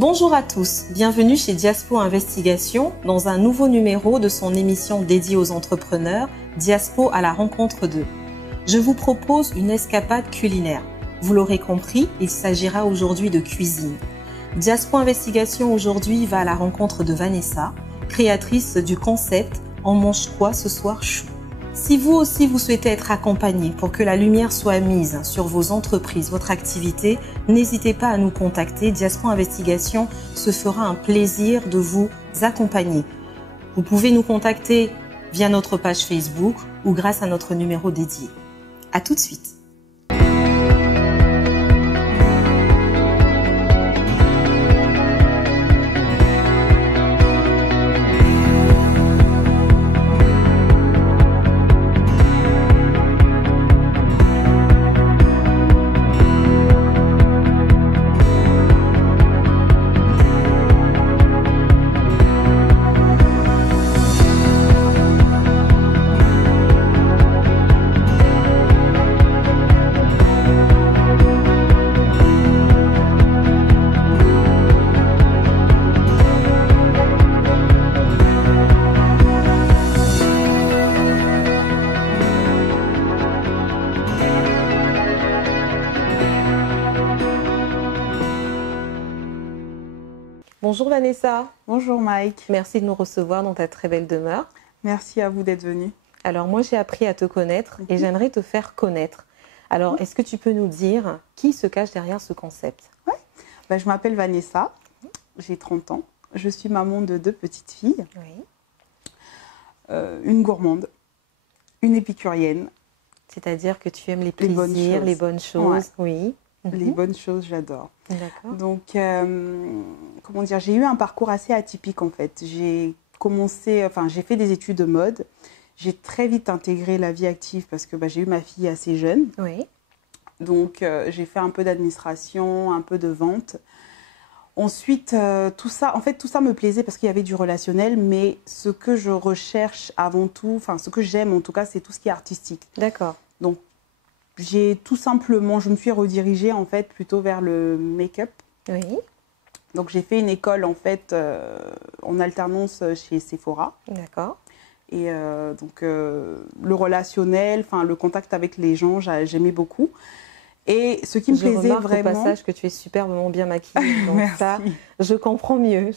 Bonjour à tous, bienvenue chez Diaspo Investigation dans un nouveau numéro de son émission dédiée aux entrepreneurs, Diaspo à la rencontre d'eux. Je vous propose une escapade culinaire. Vous l'aurez compris, il s'agira aujourd'hui de cuisine. Diaspo Investigation aujourd'hui va à la rencontre de Vanessa, créatrice du concept « On mange quoi ce soir chou ». Si vous aussi vous souhaitez être accompagné pour que la lumière soit mise sur vos entreprises, votre activité, n'hésitez pas à nous contacter. Diaspo Investigation se fera un plaisir de vous accompagner. Vous pouvez nous contacter via notre page Facebook ou grâce à notre numéro dédié. À tout de suite. Bonjour Vanessa. Bonjour Mike. Merci de nous recevoir dans ta très belle demeure. Merci à vous d'être venu. Alors moi j'ai appris à te connaître et j'aimerais te faire connaître. Alors est-ce que tu peux nous dire qui se cache derrière ce concept? Ouais. Je m'appelle Vanessa, j'ai 30 ans. Je suis maman de 2 petites filles. Oui. Une gourmande, une épicurienne. C'est-à-dire que tu aimes les plaisirs, les bonnes choses. Ouais. Oui. Les bonnes choses, j'adore. D'accord. Donc, comment dire, j'ai eu un parcours assez atypique en fait. J'ai fait des études de mode. J'ai très vite intégré la vie active parce que j'ai eu ma fille assez jeune. Oui. Donc, j'ai fait un peu d'administration, un peu de vente. Ensuite, tout ça me plaisait parce qu'il y avait du relationnel, mais ce que je recherche avant tout, ce que j'aime en tout cas, c'est tout ce qui est artistique. D'accord. Donc, je me suis redirigée en fait plutôt vers le make-up. Oui. Donc, j'ai fait une école en fait en alternance chez Sephora. D'accord. Et le relationnel, le contact avec les gens, j'aimais beaucoup. Et ce qui me plaisait vraiment... Je remarque vraiment... au passage que tu es superbement bien maquillée. Donc Merci. ça, je comprends mieux.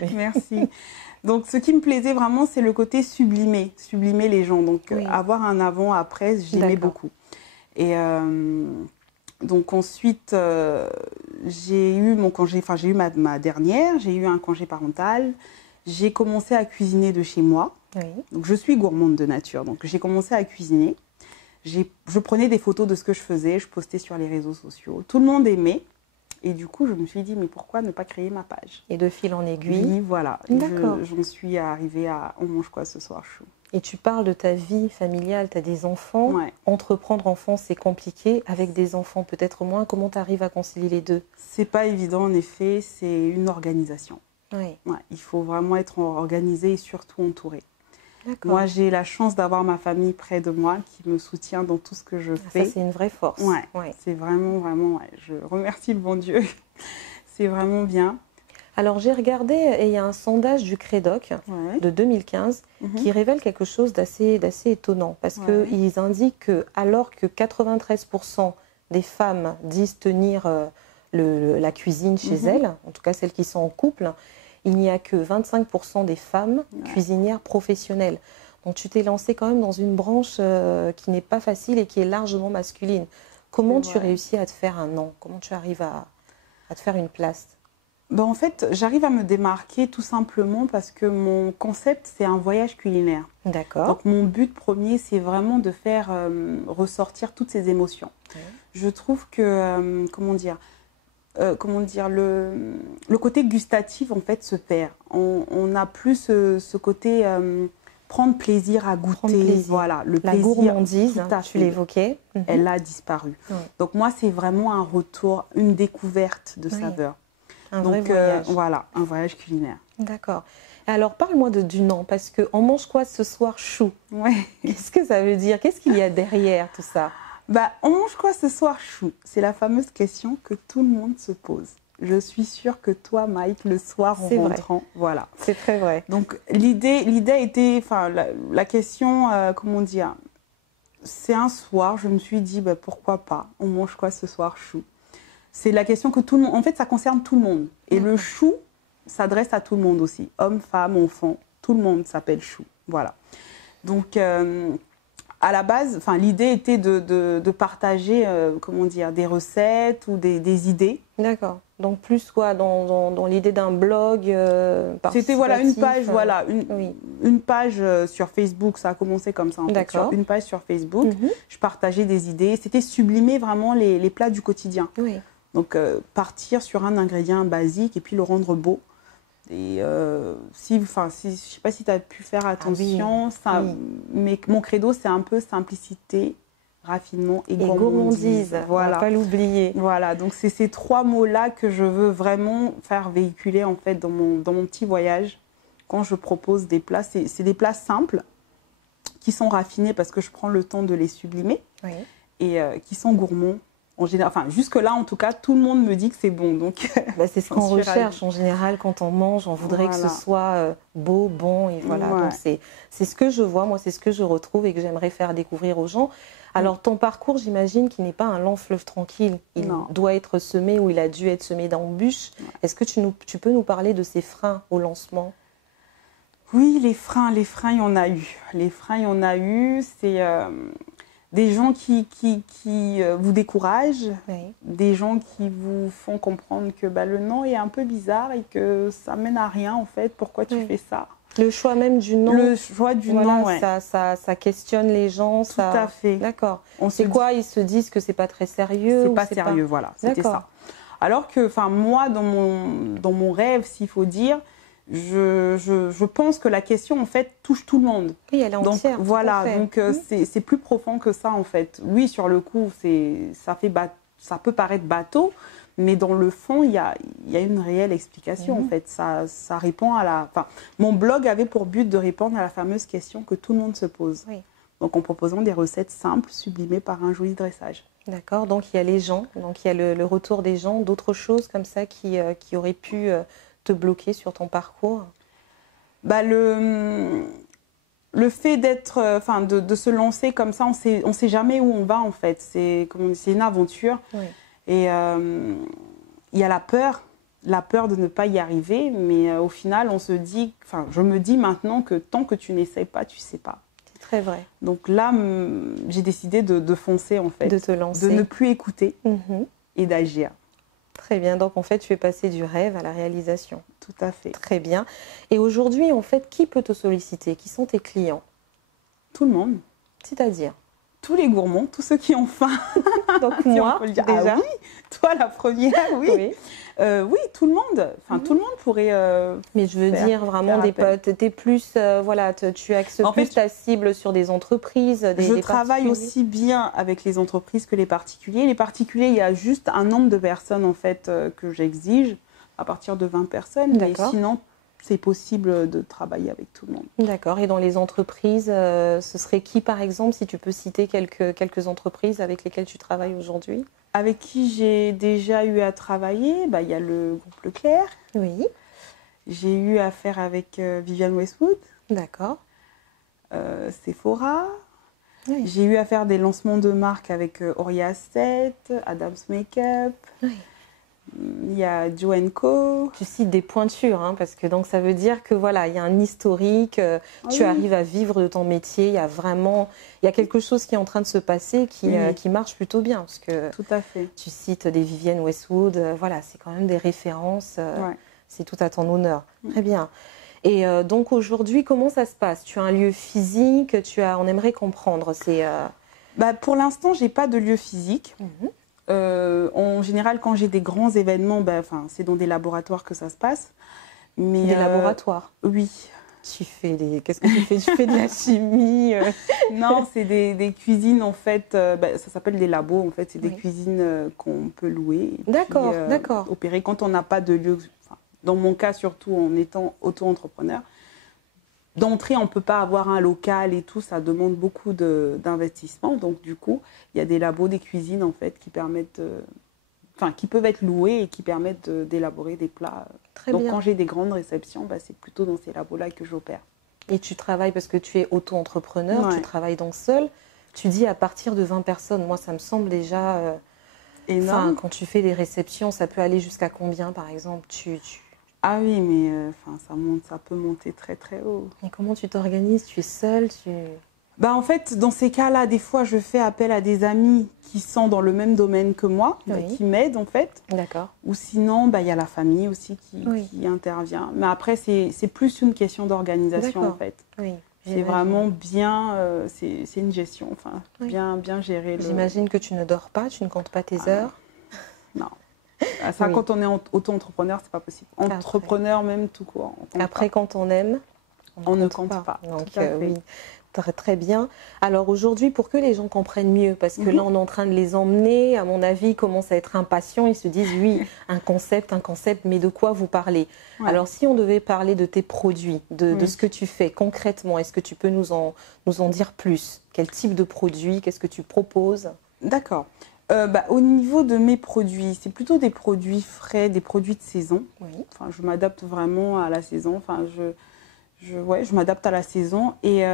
Mais... Merci. Donc, ce qui me plaisait vraiment, c'est le côté sublimer les gens. Donc, oui. Avoir un avant-après, j'aimais beaucoup. Et donc, ensuite, j'ai eu mon congé, j'ai eu ma dernière, j'ai eu un congé parental. J'ai commencé à cuisiner de chez moi. Oui. Donc, je suis gourmande de nature. Donc, j'ai commencé à cuisiner. Je prenais des photos de ce que je faisais, je postais sur les réseaux sociaux. Tout le monde aimait. Et du coup, je me suis dit, mais pourquoi ne pas créer ma page? Et de fil en aiguille. Oui, voilà. D'accord. J'en suis arrivée à On mange quoi ce soir chou. Et tu parles de ta vie familiale, tu as des enfants. Ouais. Entreprendre enfant, c'est compliqué. Avec des enfants, peut-être moins. Comment tu arrives à concilier les deux? C'est pas évident, en effet. C'est une organisation. Oui. Ouais, il faut vraiment être organisé et surtout entouré. D'accord. Moi, j'ai la chance d'avoir ma famille près de moi qui me soutient dans tout ce que je fais. Ça, c'est une vraie force. Ouais, ouais. C'est vraiment, je remercie le bon Dieu. C'est vraiment bien. Alors, j'ai regardé, et il y a un sondage du Crédoc de 2015 qui révèle quelque chose d'assez étonnant. Parce qu'ils indiquent que, alors que 93% des femmes disent tenir la cuisine chez elles, en tout cas celles qui sont en couple, il n'y a que 25% des femmes cuisinières professionnelles. Donc, tu t'es lancée quand même dans une branche qui n'est pas facile et qui est largement masculine. Comment tu réussis à te faire un nom? Comment tu arrives à te faire une place? En fait, j'arrive à me démarquer tout simplement parce que mon concept, c'est un voyage culinaire. D'accord. Donc, mon but premier, c'est vraiment de faire ressortir toutes ces émotions. Je trouve que, le côté gustatif, en fait, se perd. On n'a plus ce côté prendre plaisir à goûter. Voilà, le la plaisir. gourmandise, tu l'évoquais. Elle a disparu. Donc, moi, c'est vraiment un retour, une découverte de saveurs. Un vrai voyage. Voilà, un voyage culinaire. D'accord. Alors, parle-moi du nom, parce qu'on mange quoi ce soir chou? Ouais. Qu'est-ce que ça veut dire? Qu'est-ce qu'il y a derrière tout ça? On mange quoi ce soir chou? C'est la fameuse question que tout le monde se pose. je suis sûre que toi, Mike, le soir en rentrant, voilà. C'est très vrai. Donc l'idée était, enfin la question, comment dire, c'est un soir, je me suis dit, bah, pourquoi pas, on mange quoi ce soir, chou? C'est la question que tout le monde, en fait, ça concerne tout le monde. Et le chou s'adresse à tout le monde aussi, hommes, femmes, enfants, tout le monde s'appelle chou, voilà. Donc à la base, enfin, l'idée était de partager, comment dire, des recettes ou des idées. D'accord. Donc plus quoi, dans l'idée d'un blog C'était voilà une page, une page sur Facebook. Ça a commencé comme ça. Sur une page sur Facebook, je partageais des idées. C'était sublimer vraiment les plats du quotidien. Oui. Donc partir sur un ingrédient basique et puis le rendre beau. Et je ne sais pas si tu as pu faire attention, mais mon credo, c'est un peu simplicité, raffinement et gourmandise. Voilà. On va pas l'oublier. Voilà, donc c'est ces trois mots-là que je veux vraiment faire véhiculer en fait dans mon petit voyage. Quand je propose des plats, c'est des plats simples qui sont raffinés parce que je prends le temps de les sublimer et qui sont gourmands. En général, enfin, jusque-là, en tout cas, tout le monde me dit que c'est bon. Donc, c'est ce qu'on recherche en général quand on mange. On voudrait que ce soit beau, bon. Et voilà. Donc, c'est ce que je vois, moi, c'est ce que je retrouve et que j'aimerais faire découvrir aux gens. Alors, ton parcours, j'imagine qu'il n'est pas un long fleuve tranquille. Il doit être semé ou il a dû être semé d'embûches. Est-ce que tu peux nous parler de ces freins au lancement? Oui, les freins, il y en a eu. Les freins, il y en a eu. C'est des gens qui vous découragent, des gens qui vous font comprendre que le nom est un peu bizarre et que ça mène à rien en fait. Pourquoi tu fais ça? Le choix même du nom. Le choix du nom, ça questionne les gens. Tout à fait. D'accord. C'est quoi? Ils se disent que c'est pas très sérieux? C'est pas sérieux, voilà. C'était ça. Alors que, moi, dans mon rêve, s'il faut dire, je pense que la question, en fait, touche tout le monde. Oui, elle est entière. Donc, voilà, donc c'est plus profond que ça, en fait. Oui, sur le coup, ça peut paraître bateau, mais dans le fond, il y a une réelle explication, en fait. Ça répond à la... Enfin, mon blog avait pour but de répondre à la fameuse question que tout le monde se pose. Oui. Donc, en proposant des recettes simples, sublimées par un joli dressage. D'accord, donc il y a les gens, donc il y a le retour des gens, d'autres choses comme ça qui auraient pu... te bloquer sur ton parcours? Le fait d'être, de se lancer comme ça, on sait jamais où on va en fait. C'est une aventure. Oui. Et il y a la peur de ne pas y arriver, mais au final, je me dis maintenant que tant que tu n'essayes pas, tu sais pas. C'est très vrai. Donc là, j'ai décidé de foncer en fait, de te lancer, de ne plus écouter et d'agir. Très bien, donc en fait tu es passé du rêve à la réalisation. Tout à fait. Très bien. Et aujourd'hui en fait, qui peut te solliciter? Qui sont tes clients? Tout le monde. C'est-à-dire? Tous les gourmands, tous ceux qui ont faim. Donc moi, on peut le dire. Déjà. Ah oui, toi la première, oui. Oui. Oui, tout le monde. Enfin, tout le monde pourrait. Mais je veux dire vraiment des potes. T'es plus, tu axes plus ta cible sur des entreprises. Je travaille aussi bien avec les entreprises que les particuliers. Les particuliers, il y a juste un nombre de personnes en fait que j'exige à partir de 20 personnes. Mais sinon, c'est possible de travailler avec tout le monde. D'accord. Et dans les entreprises, ce serait qui par exemple, si tu peux citer quelques entreprises avec lesquelles tu travailles aujourd'hui? Avec qui j'ai déjà eu à travailler, il y a le groupe Leclerc. Oui. J'ai eu affaire avec Vivienne Westwood. D'accord. Sephora. Oui. J'ai eu à faire des lancements de marques avec Auria 7, Adam's Makeup. Oui. Il y a Joe & Co. Tu cites des pointures, hein, parce que donc ça veut dire que voilà, il y a un historique, tu arrives à vivre de ton métier, il y a quelque chose qui est en train de se passer qui marche plutôt bien, parce que tout à fait. Tu cites des Vivienne Westwood, voilà, c'est quand même des références, c'est tout à ton honneur. Très bien. Et donc aujourd'hui, comment ça se passe? Tu as un lieu physique, on aimerait comprendre. Pour l'instant, j'ai pas de lieu physique. En général, quand j'ai des grands événements, c'est dans des laboratoires que ça se passe. Mais, des laboratoires? Oui. Qu'est-ce que tu fais? Tu fais de la chimie? Non, c'est des cuisines, en fait. Ça s'appelle des labos, en fait. C'est des cuisines qu'on peut louer. D'accord, d'accord. Opérer quand on n'a pas de lieu. Dans mon cas, surtout en étant auto-entrepreneur. D'entrée, on ne peut pas avoir un local et tout, ça demande beaucoup d'investissement. Donc, du coup, il y a des labos, des cuisines, en fait, qui permettent enfin, qui peuvent être loués et qui permettent d'élaborer des plats. Très Donc bien. quand j'ai des grandes réceptions, bah, c'est plutôt dans ces labos-là que j'opère. Et tu travailles parce que tu es auto-entrepreneur, tu Ouais. travailles donc seul. Tu dis à partir de 20 personnes. Moi, ça me semble déjà... Énorme. quand tu fais des réceptions, ça peut aller jusqu'à combien, par exemple Ah oui, mais ça peut monter très très haut. Et comment tu t'organises? Tu es seule Bah, en fait, dans ces cas-là, des fois, je fais appel à des amis qui sont dans le même domaine que moi, Oui. qui m'aident en fait. D'accord. Ou sinon, bah, il y a la famille aussi Oui. qui intervient. Mais après, c'est plus une question d'organisation en D'accord. fait. Oui. C'est j'imagine. vraiment bien, c'est une gestion, enfin, Oui. bien gérer le... J'imagine que tu ne dors pas, tu ne comptes pas tes heures. Non. Ça, Oui. quand on est auto-entrepreneur, c'est pas possible. Entrepreneur même, tout court. on compte Après, quand on aime, On ne compte pas. Donc, Tout à fait. oui, très, très bien. Alors aujourd'hui, pour que les gens comprennent mieux, parce que là, on est en train de les emmener, à mon avis, ils commencent à être impatients. Ils se disent, oui, un concept, mais de quoi vous parlez? Ouais. Alors, si on devait parler de tes produits, de Oui. ce que tu fais concrètement, est-ce que tu peux nous en dire plus? Quel type de produit? Qu'est-ce que tu proposes? D'accord. Au niveau de mes produits, c'est plutôt des produits frais, des produits de saison. Oui. Enfin, je m'adapte vraiment à la saison. Enfin, je m'adapte à la saison. Et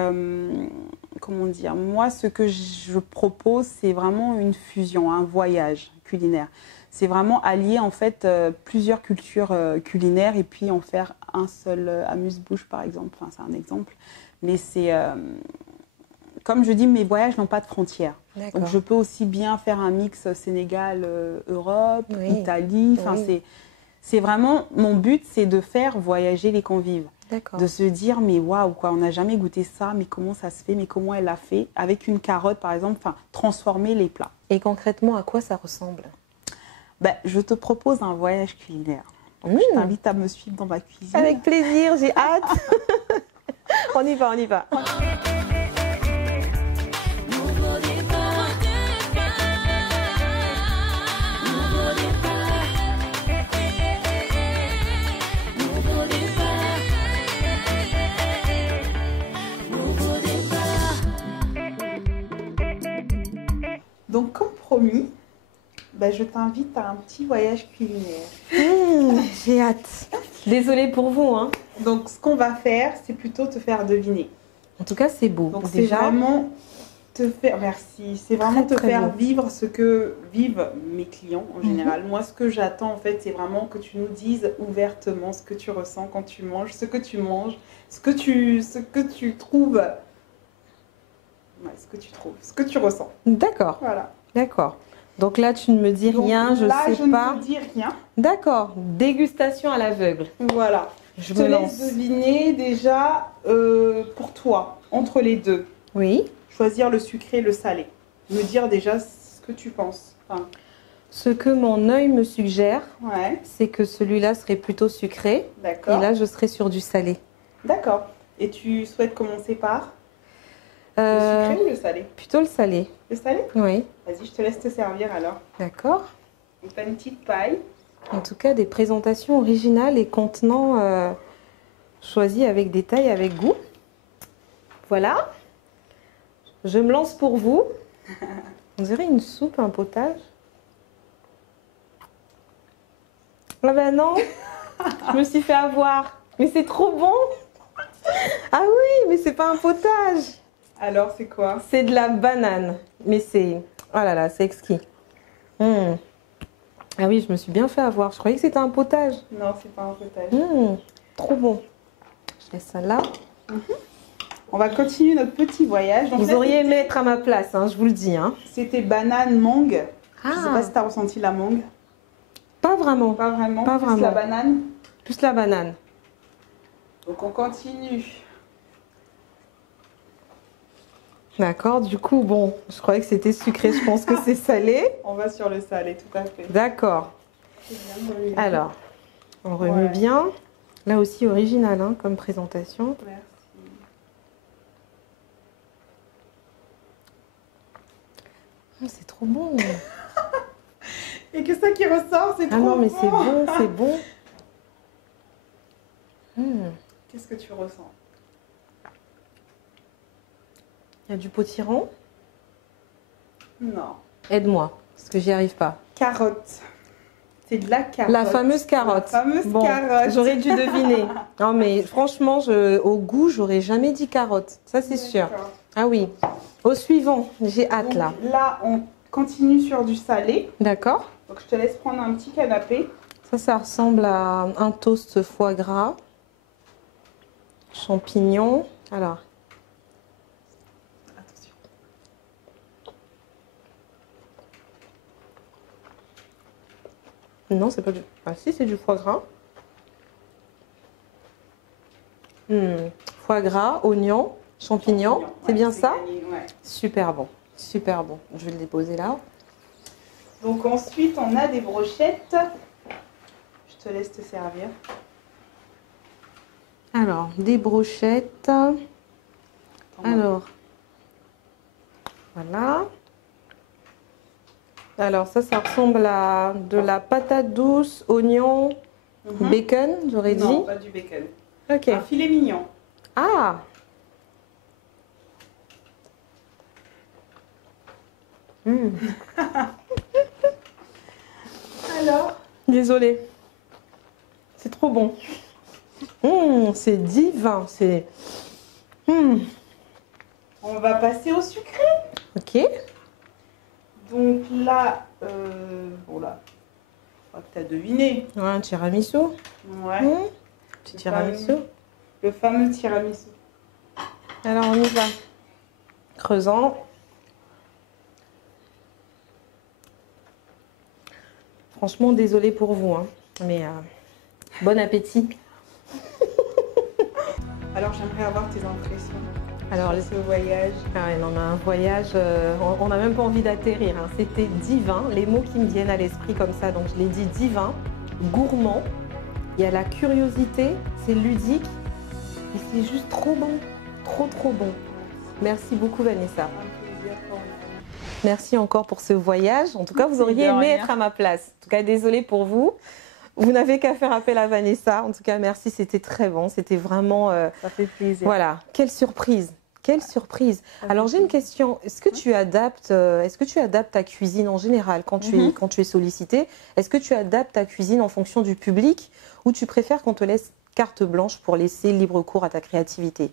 comment dire, moi, ce que je propose, c'est vraiment une fusion, un voyage culinaire. C'est vraiment allier en fait plusieurs cultures culinaires et puis en faire un seul amuse-bouche, par exemple. Enfin, c'est un exemple. Mais c'est, comme je dis, mes voyages n'ont pas de frontières. D'accord. Donc, je peux aussi bien faire un mix Sénégal-Europe, Oui. Italie. Enfin, Oui. c'est vraiment, mon but, c'est de faire voyager les convives. D'accord. De se dire, mais waouh, quoi, on n'a jamais goûté ça, mais comment ça se fait, mais comment elle l'a fait, avec une carotte, par exemple, enfin, transformer les plats. Et concrètement, à quoi ça ressemble? Je te propose un voyage culinaire. Donc, Mmh. je t'invite à me suivre dans ma cuisine. Avec plaisir, j'ai hâte. On y va, on y va. Donc, comme promis, je t'invite à un petit voyage culinaire. J'ai hâte. Désolée pour vous, hein. Donc, ce qu'on va faire, c'est plutôt te faire deviner. En tout cas, c'est beau. Donc, c'est Déjà, vraiment te faire, merci, c'est vraiment Très, te très faire beau. vivre ce que vivent mes clients en général. Moi, ce que j'attends, en fait, c'est vraiment que tu nous dises ouvertement ce que tu ressens quand tu manges, ce que tu manges, ce que tu trouves. Ouais, ce que tu ressens. D'accord, Voilà. d'accord. Donc là, tu ne me dis Donc rien, je là, sais je ne pas. te dis rien. D'accord, dégustation à l'aveugle. Voilà. Je te me laisse lance. deviner déjà pour toi, entre les deux. Oui. Choisir le sucré et le salé. Me dire déjà ce que tu penses. Enfin, Ce que mon œil me suggère, ouais, c'est que celui-là serait plutôt sucré. Et d'accord. là, je serais sur du salé. D'accord. Et tu souhaites commencer par le Euh, sucré ou le salé? Plutôt le salé. Le salé? Oui. Vas-y, je te laisse te servir alors. D'accord. Donc, tu as une petite paille. En tout cas, des présentations originales et contenants choisis avec détail, avec goût. Voilà. Je me lance pour vous. On dirait une soupe, un potage. Ah ben non, je me suis fait avoir. Mais c'est trop bon. Ah oui, mais c'est pas un potage. Alors, c'est quoi? C'est de la banane. Mais c'est... Oh là là, c'est exquis. Ah oui, je me suis bien fait avoir. Je croyais que c'était un potage. Non, c'est pas un potage. Trop bon. Je laisse ça là. On va continuer notre petit voyage. Donc, Vous là, auriez aimé être à ma place, hein, je vous le dis. Hein. c'était banane mangue. Je sais Ah, pas si tu as ressenti la mangue. pas vraiment. Pas vraiment. Pas Plus vraiment. la banane. Plus la banane. Donc, on continue. D'accord, du coup, bon, je croyais que c'était sucré, je pense que c'est salé. On va sur le salé, tout à fait. D'accord. C'est bien, oui. Alors, on remue Ouais. bien. Là aussi, original hein, comme présentation. Merci. C'est trop bon. Et que ça qui ressort, c'est Ah trop non, mais bon. c'est bon, c'est bon. Qu'est-ce que tu ressens? Il y a du potiron. Non. Aide-moi, parce que j'y arrive pas. Carotte. C'est de la carotte. La fameuse carotte. La fameuse carotte. J'aurais dû deviner. Non, mais franchement, au goût, j'aurais jamais dit carotte. Ça, c'est sûr. Ah oui. Au suivant, j'ai hâte là. Là, on continue sur du salé. D'accord. Donc, je te laisse prendre un petit canapé. Ça ressemble à un toast foie gras. Champignons. Alors. Attention. Non, c'est pas du... Ah si, c'est du foie gras. Foie gras, oignons, champignons. C'est bien ça? Gagné, ouais. Super bon. Super bon. Je vais le déposer là. Donc ensuite, on a des brochettes. Je te laisse te servir. Alors, des brochettes. Alors, voilà. Alors, ça ressemble à de la patate douce, oignon, bacon, j'aurais dit. Non, pas du bacon. Ok. Un filet mignon. Ah! Alors? Désolée. C'est trop bon. C'est divin. C'est. On va passer au sucré. Ok. Donc là, bon là, je crois que tu as deviné. Ouais, un tiramisu. Ouais. Petit tiramisu. Le fameux tiramisu. Alors, on y va. Creusant. Franchement, désolée pour vous, hein, mais bon appétit. Alors, j'aimerais avoir tes impressions. Alors, sur ce voyage. Ah ouais, non, mais un voyage, on n'a même pas envie d'atterrir. Hein. C'était divin, les mots qui me viennent à l'esprit comme ça. Donc, je l'ai dit divin, gourmand. Il y a la curiosité, c'est ludique. Et c'est juste trop bon. Trop, trop bon. Merci beaucoup, Vanessa. Un plaisir pour moi. Merci encore pour ce voyage. En tout cas, vous auriez De aimé rien. être à ma place. En tout cas, désolée pour vous. Vous n'avez qu'à faire appel à Vanessa. En tout cas, merci. C'était très bon. C'était vraiment... Ça fait plaisir. Voilà. Quelle surprise. Quelle surprise. Alors, j'ai une question. Est-ce que tu adaptes ta cuisine en général quand tu es sollicité? Est-ce que tu adaptes ta cuisine en fonction du public ou tu préfères qu'on te laisse carte blanche pour laisser libre cours à ta créativité?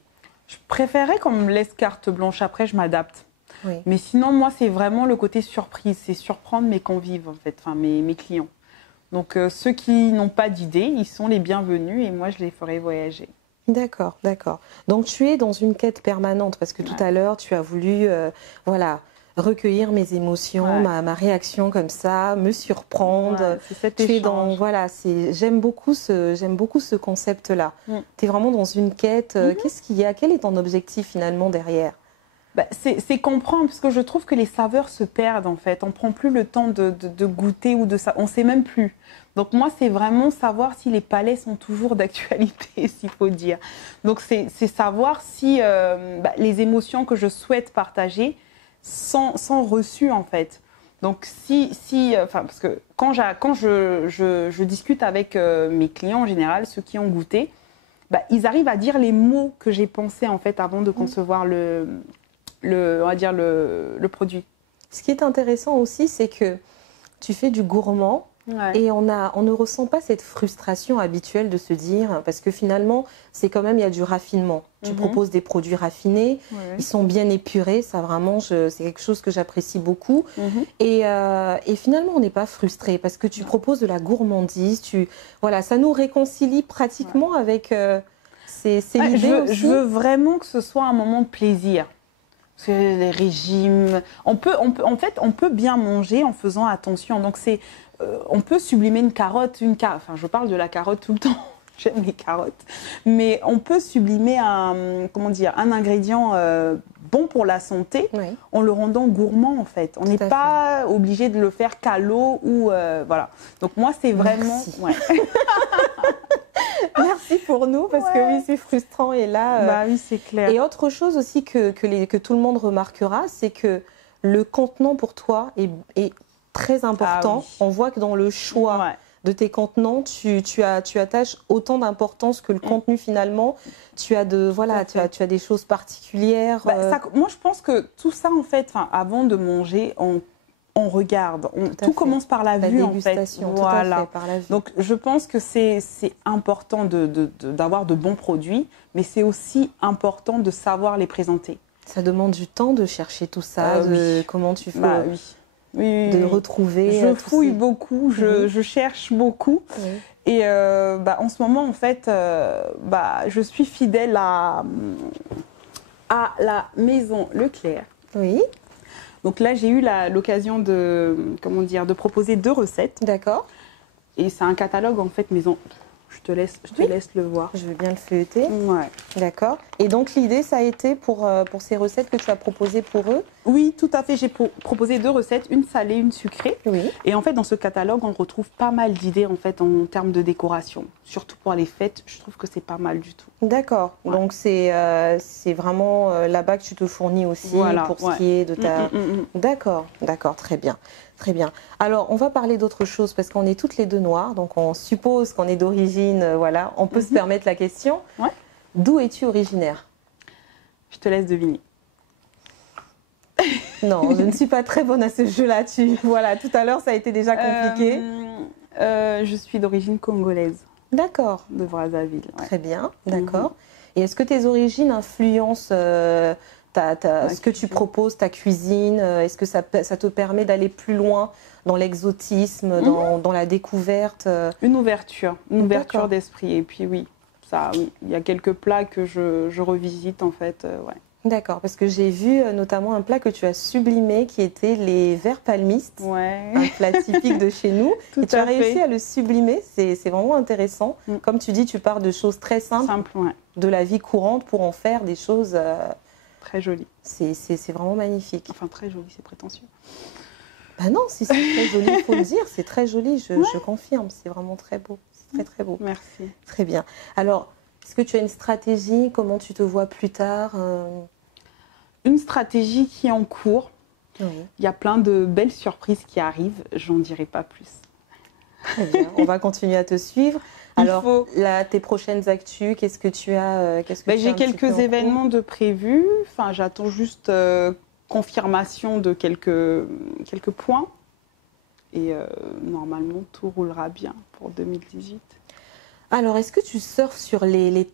Je préférais qu'on me laisse carte blanche. Après, je m'adapte. Oui. Mais sinon, moi, c'est vraiment le côté surprise. C'est surprendre mes convives, en fait, enfin mes clients. Donc, ceux qui n'ont pas d'idée, ils sont les bienvenus et moi, je les ferai voyager. D'accord, d'accord. Donc, tu es dans une quête permanente parce que tout à l'heure, tu as voulu recueillir mes émotions, ma réaction comme ça, me surprendre. Ouais, c'est cet tu es échange. j'aime beaucoup ce concept-là. Tu es vraiment dans une quête. Qu'est-ce qu'il y a? Quel est ton objectif finalement derrière? Bah, c'est comprendre, parce que je trouve que les saveurs se perdent en fait. On prend plus le temps de goûter ou de ça. On sait même plus. Donc moi, c'est vraiment savoir si les palais sont toujours d'actualité, s'il faut dire. Donc c'est savoir si les émotions que je souhaite partager sont reçues en fait. Donc parce que quand je discute avec mes clients en général, ceux qui ont goûté, ils arrivent à dire les mots que j'ai pensés en fait avant de concevoir on va dire le produit. Ce qui est intéressant aussi, c'est que tu fais du gourmand et on ne ressent pas cette frustration habituelle de se dire, parce que finalement, c'est quand même, il y a du raffinement. Tu proposes des produits raffinés, ils sont bien épurés, ça vraiment, c'est quelque chose que j'apprécie beaucoup. Et finalement, on n'est pas frustré parce que tu proposes de la gourmandise, ça nous réconcilie pratiquement avec ces idées aussi. Je veux vraiment que ce soit un moment de plaisir. Parce que les régimes, en fait, on peut bien manger en faisant attention. Donc on peut sublimer une carotte, enfin je parle de la carotte tout le temps. J'aime les carottes, mais on peut sublimer un ingrédient bon pour la santé en le rendant gourmand en fait. On n'est pas obligé de le faire qu'à l'eau ou voilà. Donc moi c'est vraiment. Merci pour nous parce que oui c'est frustrant et là. Oui c'est clair. Et autre chose aussi que tout le monde remarquera, c'est que le contenant pour toi est très important. Ah oui. On voit que dans le choix de tes contenants, tu attaches autant d'importance que le contenu finalement. Tu as tu as des choses particulières. Moi je pense que tout ça en fait, avant de manger, on regarde. Tout Tout commence par la vue, en fait. dégustation, tout à Voilà. fait, par la vue. Donc, je pense que c'est important d'avoir de bons produits, mais c'est aussi important de savoir les présenter. Ça demande du temps de chercher tout ça, Oui. comment tu fais Bah, oui. Oui, de oui. retrouver. Je tous fouille ces- beaucoup, Mhm. je cherche beaucoup. Oui. Et en ce moment, en fait, je suis fidèle à la maison Leclerc. Oui, Donc là, j'ai eu l'occasion de proposer 2 recettes. d'accord. Et c'est un catalogue, en fait, maison. Je te Oui. laisse le voir. Je veux bien le feuilleter. Ouais. D'accord. Et donc l'idée, ça a été pour ces recettes que tu as proposées pour eux. Oui, tout à fait. J'ai proposé 2 recettes, une salée, une sucrée. Oui. Et en fait, dans ce catalogue, on retrouve pas mal d'idées en fait en termes de décoration. Surtout pour les fêtes, je trouve que c'est pas mal du tout. D'accord. Ouais. Donc c'est vraiment là-bas que tu te fournis aussi Voilà, pour ce ouais. qui est de ta. Mm. D'accord, d'accord, très bien. Très bien. Alors, on va parler d'autre chose parce qu'on est toutes les deux noires, donc on suppose qu'on est d'origine, voilà, on peut se permettre la question. Ouais. D'où es-tu originaire? Je te laisse deviner. Non, je ne suis pas très bonne à ce jeu-là. Voilà, tout à l'heure, ça a été déjà compliqué. Je suis d'origine congolaise, D'accord, de Brazzaville. Ouais. très bien, d'accord. Et est-ce que tes origines influencent ce que tu cuisine. proposes, ta cuisine? Est-ce que ça te permet d'aller plus loin dans l'exotisme, dans la découverte? Une ouverture D'accord. d'esprit. Et puis oui, il y a quelques plats que je revisite en fait. Ouais. D'accord, parce que j'ai vu notamment un plat que tu as sublimé qui était les vers palmistes, un Ouais. plat typique de chez nous. Tout Et tu as à fait. réussi à le sublimer, c'est vraiment intéressant. Mm. Comme tu dis, tu pars de choses très simples, Simple, ouais. de la vie courante pour en faire des choses. Très joli. C'est vraiment magnifique. Enfin, très joli, c'est prétentieux. Bah non, si c'est très joli, il faut le dire, c'est très joli, je confirme, c'est vraiment très beau. C'est très très beau. Merci. Très bien. Alors, est-ce que tu as une stratégie? Comment tu te vois plus tard? Une stratégie qui est en cours. Oui, Il y a plein de belles surprises qui arrivent. J'en dirai pas plus. très bien. On va continuer à te suivre. Il Alors, faut- là, tes prochaines actus, qu'est-ce que tu as qu'est-ce que tu as J'ai un petit peu en quelques cours? événements de prévus. Enfin, j'attends juste confirmation de quelques points. Et normalement, tout roulera bien pour 2018. Alors, est-ce que tu surfes sur les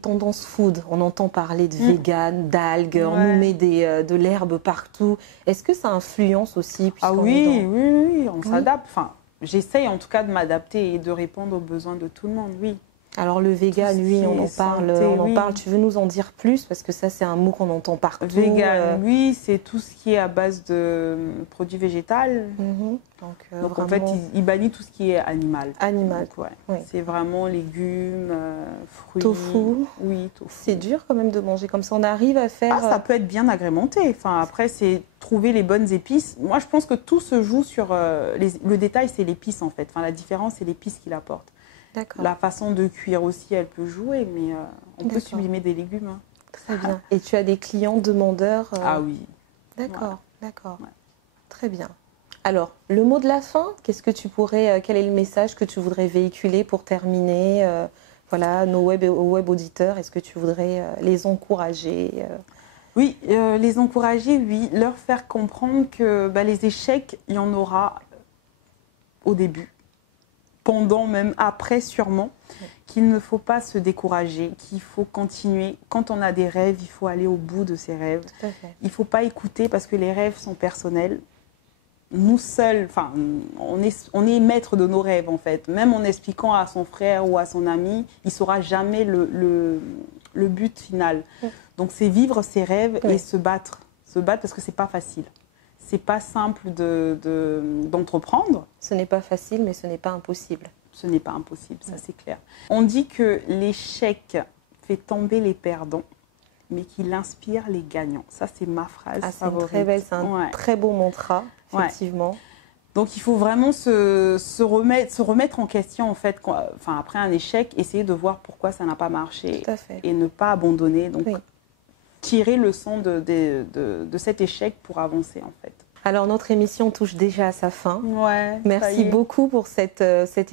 tendances food? On entend parler de vegan, d'algues, on nous Ouais. met de l'herbe partout. Est-ce que ça influence aussi Ah puisqu'on oui, est dans- oui, on s'adapte. Enfin, j'essaye en tout cas de m'adapter et de répondre aux besoins de tout le monde, oui. Alors le vegan, Tout ce oui, qui on en est parle, santé, on en oui. parle. Tu veux nous en dire plus parce que ça c'est un mot qu'on entend partout. Vegan, oui, c'est tout ce qui est à base de produits végétaux. Mhm. Donc en vraiment fait, il bannit tout ce qui est animal. animal. Donc, ouais. Oui. C'est vraiment légumes, fruits. Tofu. Oui, tofu. C'est dur quand même de manger comme ça. On arrive à faire. Ah, ça peut être bien agrémenté. Enfin, après, c'est trouver les bonnes épices. Moi, je pense que tout se joue sur le détail, c'est l'épice en fait. Enfin, la différence, c'est l'épice qu'il apporte. D'accord. La façon de cuire aussi, elle peut jouer, mais on peut D'accord. sublimer des légumes. Hein. Très bien. Et tu as des clients demandeurs. Ah oui. D'accord, d'accord. Ouais. Très bien. Alors, le mot de la fin, qu'est-ce que tu pourrais, quel est le message que tu voudrais véhiculer pour terminer voilà, nos web auditeurs, est-ce que tu voudrais les encourager Oui, les encourager, oui. Leur faire comprendre que les échecs, il y en aura au début, pendant, même après sûrement, qu'il ne faut pas se décourager, qu'il faut continuer. Quand on a des rêves, il faut aller au bout de ses rêves. Tout à fait. Il ne faut pas écouter parce que les rêves sont personnels. Nous seuls, enfin, on est maître de nos rêves en fait. Même en expliquant à son frère ou à son ami, il ne saura jamais le but final. Oui. Donc c'est vivre ses rêves Oui. et se battre. Se battre parce que ce n'est pas facile. C'est pas simple d'entreprendre. Ce n'est pas facile, mais ce n'est pas impossible. Ce n'est pas impossible, ça c'est clair. On dit que l'échec fait tomber les perdants, mais qu'il inspire les gagnants. Ça, c'est ma phrase Ah, c'est favorite. très belle, c'est un Ouais. très beau mantra, Ouais. effectivement. Donc il faut vraiment se remettre en question en fait. Enfin, après un échec, essayer de voir pourquoi ça n'a pas marché Tout à fait. et ne pas abandonner. Donc Oui. tirer leçon de cet échec pour avancer en fait. Alors, notre émission touche déjà à sa fin. Ouais, Merci beaucoup pour cet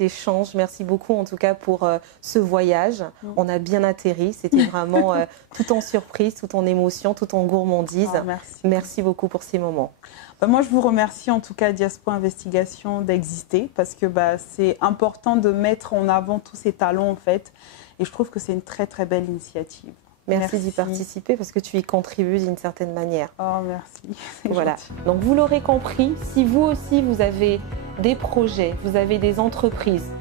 échange. Merci beaucoup, en tout cas, pour ce voyage. On a bien atterri. C'était vraiment tout en surprise, tout en émotion, tout en gourmandise. Oh, merci. Merci beaucoup pour ces moments. Moi, je vous remercie, en tout cas, Diaspo Investigation, d'exister parce que c'est important de mettre en avant tous ces talents, en fait. Et je trouve que c'est une très, très belle initiative. Merci d'y participer parce que tu y contribues d'une certaine manière. Oh, merci. Voilà. Donc, vous l'aurez compris, si vous aussi, vous avez des projets, vous avez des entreprises,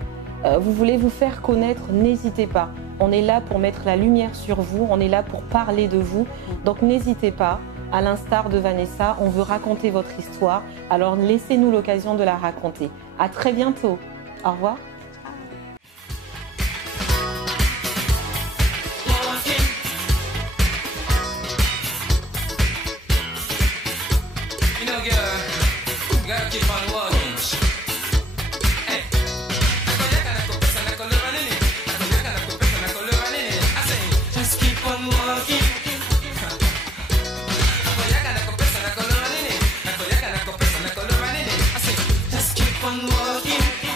vous voulez vous faire connaître, n'hésitez pas. On est là pour mettre la lumière sur vous, on est là pour parler de vous. Donc, n'hésitez pas. À l'instar de Vanessa, on veut raconter votre histoire. Alors, laissez-nous l'occasion de la raconter. À très bientôt. Au revoir. Just keep on walking.